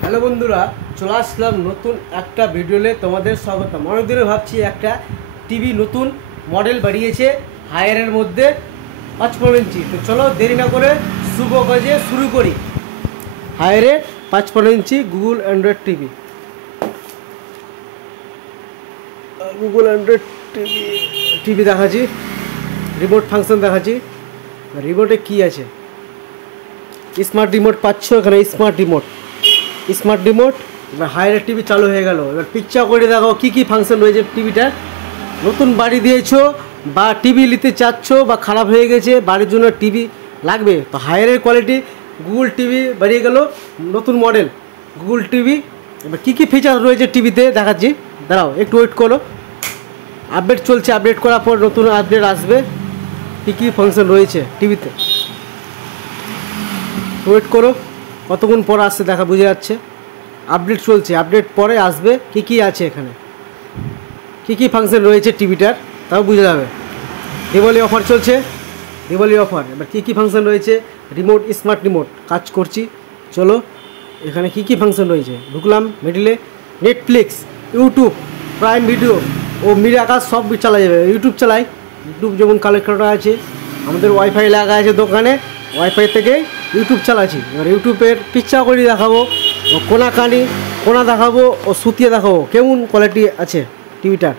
Hello বন্ধুরা, চলে আসলাম নতুন একটা ভিডিওতে তোমাদের স্বাগতম। অনেক দিনে ভাবছি একটা টিভি নতুন মডেল বাড়িয়েছে হায়ারের মধ্যে 55 ইঞ্চি। তো চলো দেরি না করে শুভ কাজে শুরু করি। হায়ারে 55 inch Google Android TV, Google Android TV দেখাচ্ছি, রিমোট ফাংশন দেখাচ্ছি। রিমোটে কি আছে? স্মার্ট রিমোট পাচ্ছ এখানে, স্মার্ট রিমোট। এবার হায়ারের টিভি চালু হয়ে গেল। এবার পিকচার করে দেখো কী কী ফাংশন রয়েছে টিভিটার। নতুন বাড়ি দিয়েছো বা টিভি নিতে চাচ্ছ বা খারাপ হয়ে গেছে, বাড়ির জন্য টিভি লাগবে, তো হায়ারের কোয়ালিটি গুগল টিভি বাড়িয়ে গেল, নতুন মডেল গুগল টিভি। এবার কী কী ফিচার রয়েছে টিভিতে দেখাচ্ছি, দাঁড়াও একটু ওয়েট করো। আপডেট চলছে, আপডেট করার পর নতুন আপডেট আসবে। কী কী ফাংশন রয়েছে টিভিতে ওয়েট করো, কতক্ষণ পর আসছে দেখা বুঝে যাচ্ছে। আপডেট চলছে, আপডেট পরে আসবে। কী কী আছে এখানে, কী কী ফাংশন রয়েছে টিভিটার তাও বুঝে যাবে। দিওয়ালি অফার চলছে, দিওয়ালি অফার। এবার কী কী ফাংশন রয়েছে, রিমোট, স্মার্ট রিমোট কাজ করছি। চলো এখানে কী কী ফাংশন রয়েছে, ঢুকলাম মিডিলে। নেটফ্লিক্স, ইউটিউব, প্রাইম ভিডিও ও মিডিয়া কাজ সব চালা যাবে। ইউটিউব চালাই, ইউটিউব যেমন কালেক্ট করা আছে, আমাদের ওয়াইফাই লাগা আছে দোকানে, ওয়াইফাই থেকে ইউটিউব চালাচ্ছি। এবার ইউটিউবের পিকচার করে দেখাবো, ও কোনা দেখাবো, ও সুতিয়ে দেখাবো কেমন কোয়ালিটি আছে টিভিটার।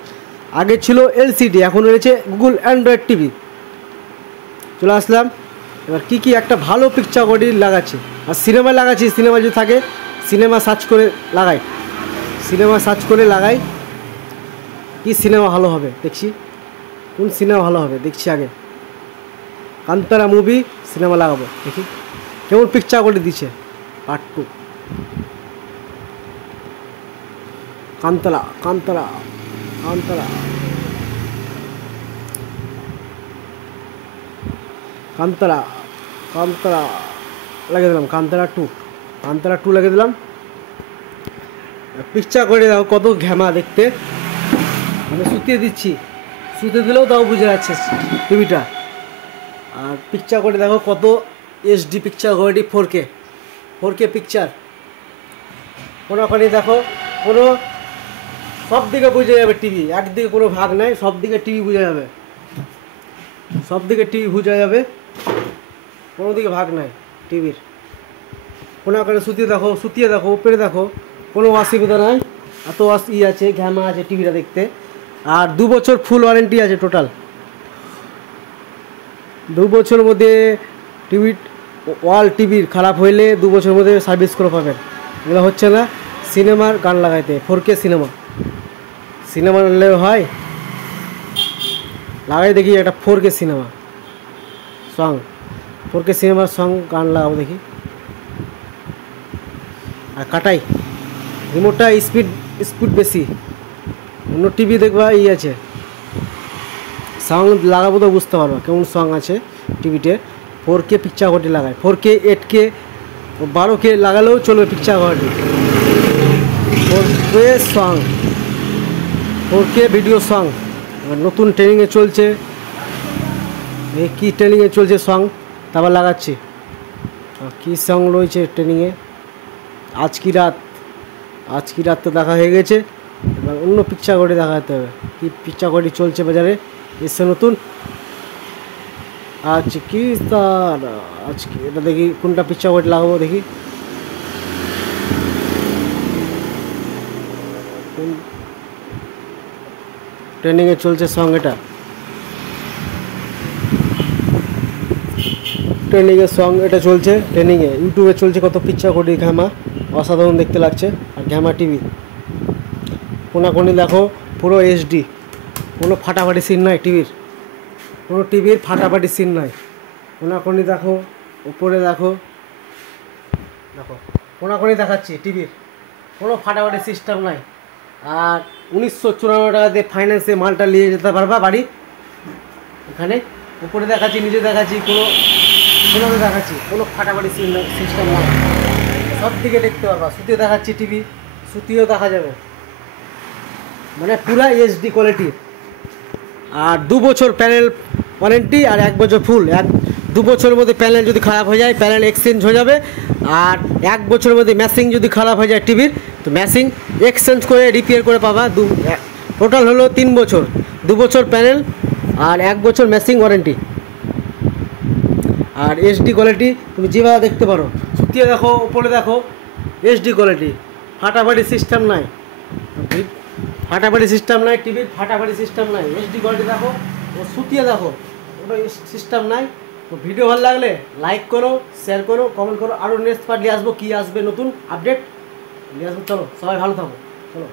আগে ছিল এলসিডি, এখন রয়েছে গুগল অ্যান্ড্রয়েড টিভি। চলে আসলাম। এবার কী কী একটা ভালো পিকচার কোয়ালিটি লাগাচ্ছি, আর সিনেমা লাগাচ্ছি। সিনেমা যদি থাকে সিনেমা সার্চ করে লাগাই, কি সিনেমা ভালো হবে দেখছি, কোন সিনেমা ভালো হবে দেখছি। আগে কান্তারা মুভি সিনেমা লাগাবো, দেখি কেমন পিকচার করে দিচ্ছে। পার্ট 2 কান্তরা লাগিয়ে দিলাম। কান্তরা টু লাগিয়ে দিলাম। পিকচার করে দাও কত ঘ্যামা দেখতে। আমি শুতিয়ে দিচ্ছি, শুতে দিলেও তাও বুঝে যাচ্ছে টিভিটা। আর পিকচার করে দেখো কত HD picture quality, 4K picture. কোনোখানে দেখো কোনো সব দিকে বুঝে যাবে টিভি, একদিকে কোনো ভাগ নাই, সব দিকে টিভি বুঝে যাবে, কোনো দিকে ভাগ নাই টিভির। কোনোখানে শুতিয়ে দেখো উপরে দেখো, কোনো অসুবিধা নাই। এত আছে, ঘ্যামা আছে টিভিটা দেখতে। আর 2 বছর ফুল ওয়ারেন্টি আছে টোটাল। 2 বছরের মধ্যে টিভির খারাপ হইলে 2 বছরের মধ্যে সার্ভিস করে পাবেন। এগুলো হচ্ছে না সিনেমার গান লাগাইতে, 4K সিনেমা নিলে হয়, লাগাই দেখি একটা 4K সিনেমা সং, 4K সিনেমার সং গান লাগাবো দেখি। আর কাটাই রিমোটটা স্পিড বেশি, অন্য টিভি দেখবা আছে সং লাগাবো তো বুঝতে পারবা কেমন সং আছে টিভিতে। 4K পিকচার কোয়ালিটি লাগায়, 4K 8K 12K লাগালেও চলবে picture quality. 4K video song. নতুন ট্রেনিংয়ে চলছে, এই কী ট্রেনিংয়ে চলছে সং তারপর লাগাচ্ছি। কী সং রয়েছে ট্রেনিংয়ে, আজ কি রাত তো দেখা হয়ে গেছে। এবার অন্য পিকচার কোয়ালিটি দেখাতে হবে, কী পিকচার কোয়ালিটি চলছে বাজারে এসে নতুন। আজকে এটা দেখি কোনটা পিকচার কোয়ালিটি লাগাবো দেখি। ট্রেনিংয়ে চলছে সং, এটা ট্রেনিংয়ের সং, এটা চলছে ট্রেনিংয়ে। ইউটিউবে চলছে কত পিকচার কোয়ালিটি ঘ্যামা, অসাধারণ দেখতে লাগছে। আর ঘ্যামা টিভি, কোনাকোনি দেখো পুরো এইচডি, কোনো ফাটাফাটি সিন নাই টিভির, কোনাকোনি দেখো, উপরে দেখো কোনাকোনি দেখাচ্ছি টিভির, কোনো ফাটাফাটি সিস্টেম নাই। আর 1994 টাকা দিয়ে ফাইন্যান্সে মালটা নিয়ে যেতে পারবা বাড়ি। এখানে উপরে দেখাচ্ছি, নিচে দেখাচ্ছি, কোনোতে দেখাচ্ছি, কোনো ফাটাফাটি সিস্টেম নাই, সব দিকে দেখতে পারবা। সুতিয়ে দেখাচ্ছি টিভি, সুতিও দেখা যাবে, মানে পুরা এইচডি কোয়ালিটি। আর 2 বছর প্যানেল ওয়ারেন্টি, আর 1 বছর ফুল, 2 বছরের মধ্যে প্যানেল যদি খারাপ হয়ে যায় প্যানেল এক্সচেঞ্জ হয়ে যাবে। আর 1 বছরের মধ্যে ম্যাশিং যদি খারাপ হয়ে যায় টিভির, তো ম্যাশিং এক্সচেঞ্জ করে রিপেয়ার করে পাবা। টোটাল হলো 3 বছর, 2 বছর প্যানেল আর 1 বছর ম্যাশিং ওয়ারেন্টি। আর এইচডি কোয়ালিটি তুমি যেভাবে দেখতে পারো, সুতিয়ে দেখো, ওপরে দেখো, এইচডি কোয়ালিটি, ফাটাফাটি সিস্টেম নাই, ফাটাফাটি সিস্টেম নাই টিভির, ফাটাফাটি সিস্টেম নাই। এইচডি কোয়ালিটি দেখো, ও সুতিয়ে দেখো, ওটা সিস্টেম নাই। তো ভিডিও ভালো লাগলে লাইক করো, শেয়ার করো, কমেন্ট করো। আরও নেক্সট পার্ট নিয়ে আসবো, কী আসবে নতুন আপডেট নিয়ে আসবো। চলো সবাই ভালো থাকো, চলো।